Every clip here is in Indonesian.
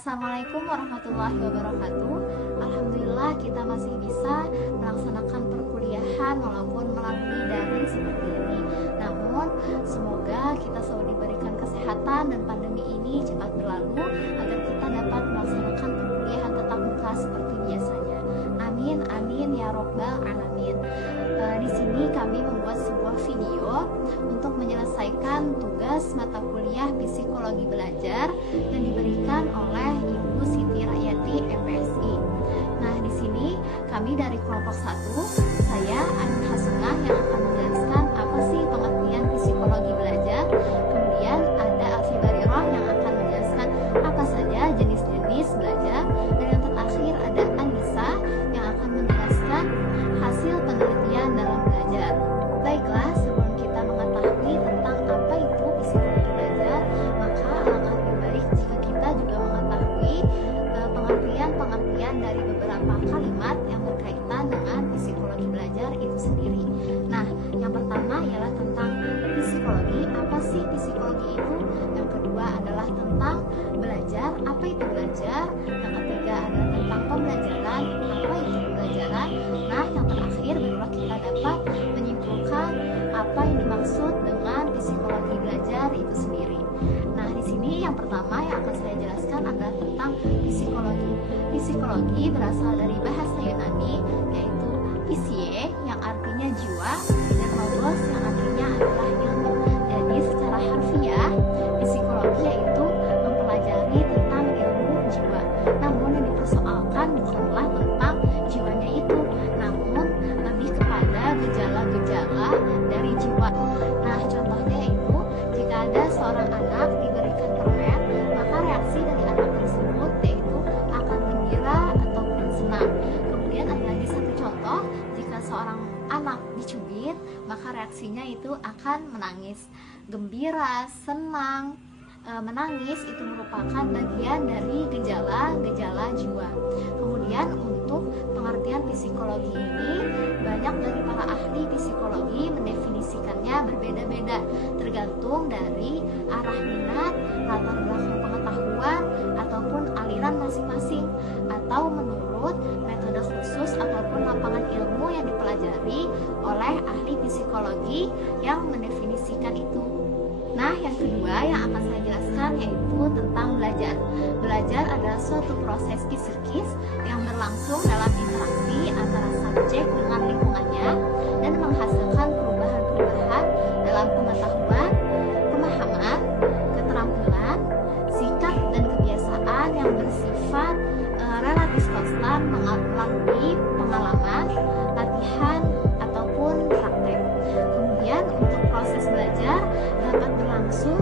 Assalamualaikum warahmatullahi wabarakatuh. Alhamdulillah kita masih bisa melaksanakan perkuliahan walaupun melalui daring seperti ini. Namun semoga kita selalu diberikan kesehatan dan pandemi ini cepat berlalu agar kita dapat melaksanakan perkuliahan tatap muka seperti biasanya. Amin amin ya robbal alamin. Di sini kami membuat sebuah video untuk menyelesaikan tugas mata kuliah psikologi belajar yang diberikan oleh Ibu Siti Rayati MPSI. Nah, di sini kami dari kelompok 1, saya Anin Hasunah yang akan menjelaskan apa sih pengertian psikologi belajar. Kemudian ada Alfi Barirah yang akan menjelaskan apa saja jenis-jenis belajar, dan yang terakhir ada Anissa yang akan menjelaskan hasil penelitian dalam belajar. Baiklah, sebelum kita mengetahui tentang apa itu psikologi belajar, maka alangkah lebih baik jika kita juga mengetahui pengertian dari beberapa kalimat yang berkaitan dengan psikologi belajar itu sendiri. Nah, yang pertama ialah tentang psikologi. Apa sih psikologi itu? Yang kedua adalah tentang belajar. Apa itu belajar? Yang ketiga adalah tentang pembelajaran. Apa itu pembelajaran? Nah, yang terakhir barulah kita dapat menyimpulkan apa yang dimaksud dengan psikologi belajar itu sendiri. Nah, di sini yang pertama yang akan saya jelaskan adalah tentang psikologi. Psikologi berasal dari bahasa Yunani, yaitu psie yang artinya jiwa dan logos yang artinya adalah ilmu. Jadi secara harfiah, psikologi yaitu mempelajari tentang ilmu jiwa. Namun yang dipersoalkan bukanlah tentang jiwanya itu, namun lebih kepada gejala-gejala dari jiwa. Nah, contohnya itu jika ada seorang anak diberikan permen, maka reaksi dari anak tersebut yaitu akan gembira ataupun senang. Kemudian ada lagi satu contoh, jika seorang anak dicubit, maka reaksinya itu akan menangis. Gembira, senang, menangis itu merupakan bagian dari gejala-gejala jiwa. Kemudian untuk pengertian psikologi ini, banyak dari para ahli psikologi mendefinisikannya berbeda-beda, tergantung dari arah minat, latar belakang pengetahuan, ataupun aliran masing-masing, atau menurut metode khusus ataupun lapangan ilmu yang dipelajari oleh ahli psikologi yang mendefinisikan itu. Nah, yang kedua yang akan saya jelaskan yaitu tentang belajar. Belajar adalah suatu proses psikis yang berlangsung dalam interaksi antara subjek dengan lingkungannya dan menghasilkan perubahan-perubahan dalam pengetahuan, pemahaman, keterampilan, sikap dan kebiasaan yang bersifat relatif konstan melalui pengalaman, latihan, ataupun praktek. Kemudian untuk proses belajar dapat berlangsung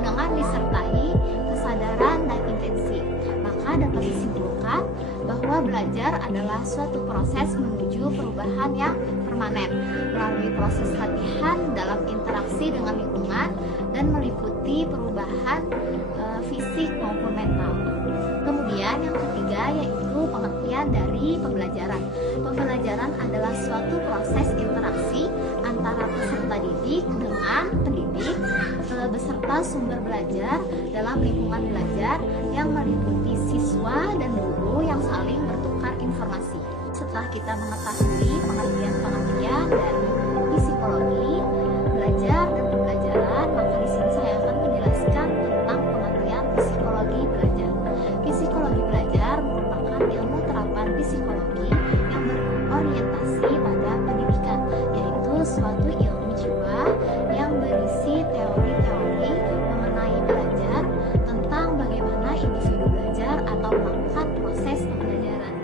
dengan disertai kesadaran dan intensi. Maka dapat disimpulkan bahwa belajar adalah suatu proses menuju perubahan yang permanen melalui proses latihan dalam interaksi dengan lingkungan dan meliputi perubahan fisik maupun mental. Kemudian yang ketiga yaitu pengertian dari pembelajaran. Pembelajaran adalah suatu proses interaksi antara peserta didik dengan pendidik beserta sumber belajar dalam lingkungan belajar yang meliputi siswa dan guru yang saling bertukar informasi. Setelah kita mengetahui pengertian-pengertian dari psikologi, belajar dan pembelajaran, maka di sini saya akan menjelaskan tentang pengertian psikologi belajar. Psikologi belajar merupakan ilmu terapan psikologi yang berorientasi pada pendidikan, yaitu suatu ilmu jiwa yang berisi teori-teori mengenai belajar tentang bagaimana individu belajar atau melakukan proses pembelajaran.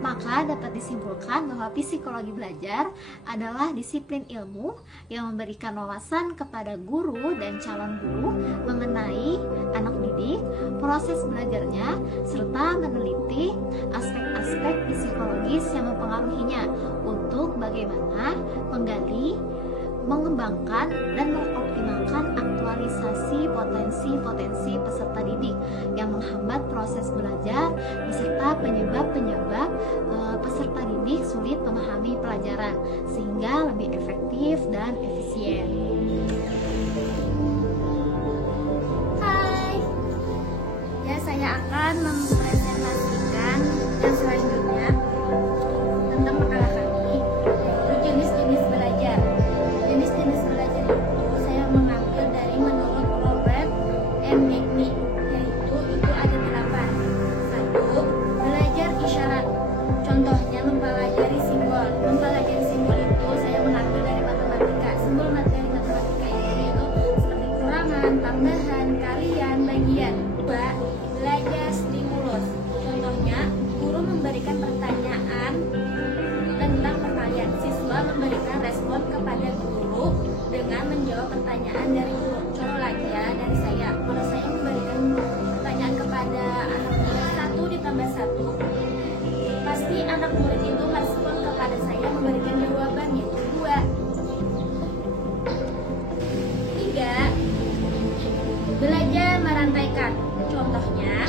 Maka dapat disimpulkan bahwa psikologi belajar adalah disiplin ilmu yang memberikan wawasan kepada guru dan calon guru mengenai anak didik, proses belajarnya, serta meneliti aspek-aspek psikologis yang mempengaruhinya untuk bagaimana menggali, mengembangkan, dan mengoptimalkan aktualisasi potensi-potensi peserta didik yang menghambat proses belajar beserta penyebab-penyebab peserta didik sulit memahami pelajaran sehingga lebih efektif dan efisien. Hai, ya saya akan Yang selanjutnya tentang makalah kami yaitu jenis-jenis belajar. Jenis-jenis belajar itu saya mengambil dari menurut Robert and McNee, yaitu itu ada 8. 1. Belajar isyarat. Contohnya mempelajari simbol. Mempelajari simbol itu saya mengambil dari matematika. Simbol dari matematika itu seperti kurangan, tambahan, kalian, bagian. 2. Belajar stimulus. Contohnya guru memberikan pertanyaan tentang perkalian. Siswa memberikan respon kepada guru dengan menjawab pertanyaan dari guru. Contoh lagi ya dari saya. Kalau saya memberikan pertanyaan kepada anak murid 1 ditambah 1, pasti anak murid itu merespon kepada saya memberikan jawaban yaitu 2. 3. Belajar merantaikan. Contohnya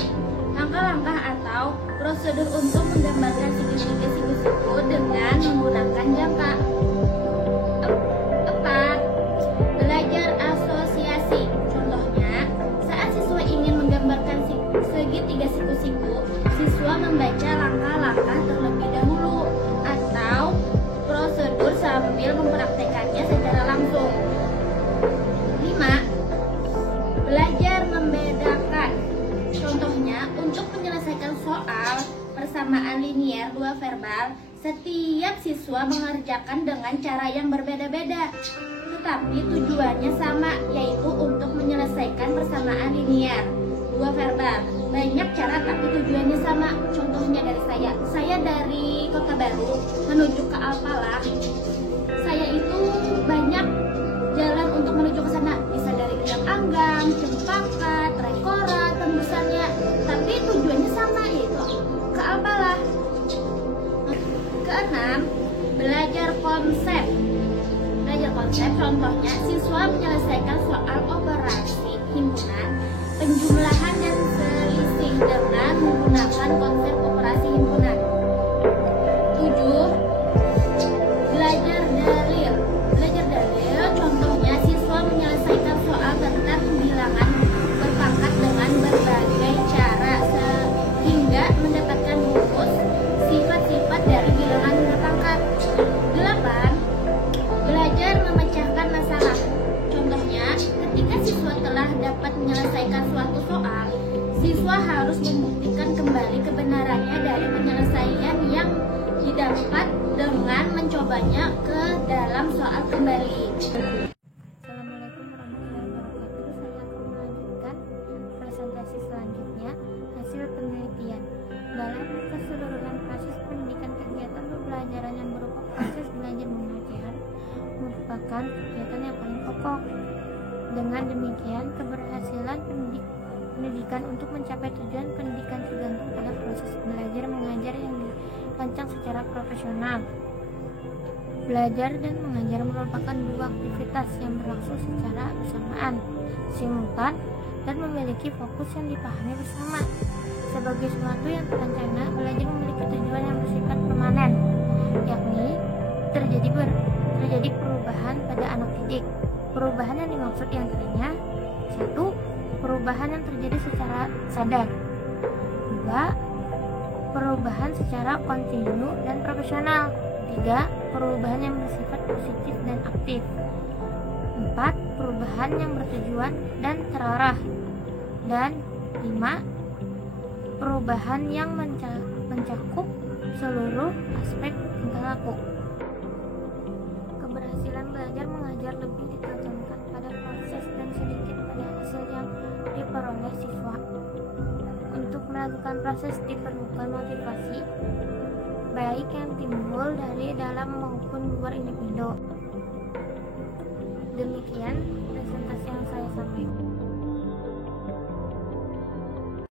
langkah-langkah atau prosedur untuk menggambarkan siku-siku dengan menggunakan jangka. 4. Belajar asosiasi. Contohnya saat siswa ingin menggambarkan segitiga siku-siku, siswa membaca langkah-langkah terlebih dahulu atau prosedur sambil mempraktekannya secara langsung. 5. Belajar membedakan. Contohnya untuk menyelesaikan soal persamaan linier 2 verbal, setiap siswa mengerjakan dengan cara yang berbeda-beda, tetapi tujuannya sama, yaitu untuk menyelesaikan persamaan linier 2 verbal. Banyak cara tapi tujuannya sama. Contohnya dari saya dari Kota Baru menuju ke Alpalah. Saya itu banyak jalan untuk menuju ke sana, bisa dari Gedang Anggang, Cempaka, Trekora, tembusannya, tapi tujuannya sama, yaitu ke Alpalah. 6. Belajar konsep. Belajar konsep contohnya siswa menyelesaikan soal operasi himpunan, penjumlahan dan selisih dengan menggunakan konsep operasi himpunan. 7. Belajar dalil. Belajar dalil contohnya siswa menyelesaikan soal tentang bilangan berpangkat dengan berbagai cara sehingga mendapatkan rumus sifat-sifat dari bilangan berpangkat. 8. Belajar memecahkan masalah. Contohnya ketika siswa telah dapat menyelesaikan suatu soal, siswa harus membuktikan kembali kebenarannya dari penyelesaian yang didapat dengan mencobanya ke dalam soal kembali. Assalamualaikum warahmatullahi wabarakatuh. Saya akan melanjutkan presentasi selanjutnya, hasil penelitian. Dalam keseluruhan proses pendidikan, kegiatan pembelajaran yang berupa proses belajar mengajar merupakan kegiatan yang paling pokok. Dengan demikian, keberhasilan pendidikan untuk mencapai tujuan pendidikan tergantung pada proses belajar mengajar yang dirancang secara profesional. Belajar dan mengajar merupakan dua aktivitas yang berlangsung secara bersamaan, simultan, dan memiliki fokus yang dipahami bersama. Sebagai sesuatu yang terencana, belajar memiliki tujuan yang bersifat permanen, yakni terjadi perubahan pada anak didik. Perubahan yang dimaksud diantaranya: 1. Perubahan yang terjadi secara sadar. 2. Perubahan secara kontinu dan profesional. 3. Perubahan yang bersifat positif dan aktif. 4. Perubahan yang bertujuan dan terarah. Dan 5. Perubahan yang mencakup seluruh aspek tingkah laku. Keberhasilan belajar mengajar lebih ditekankan pada proses dan sedikit pada hasil yang diperoleh siswa. Untuk melakukan proses diperlukan motivasi, baik yang timbul dari dalam maupun luar individu. Demikian presentasi yang saya sampaikan.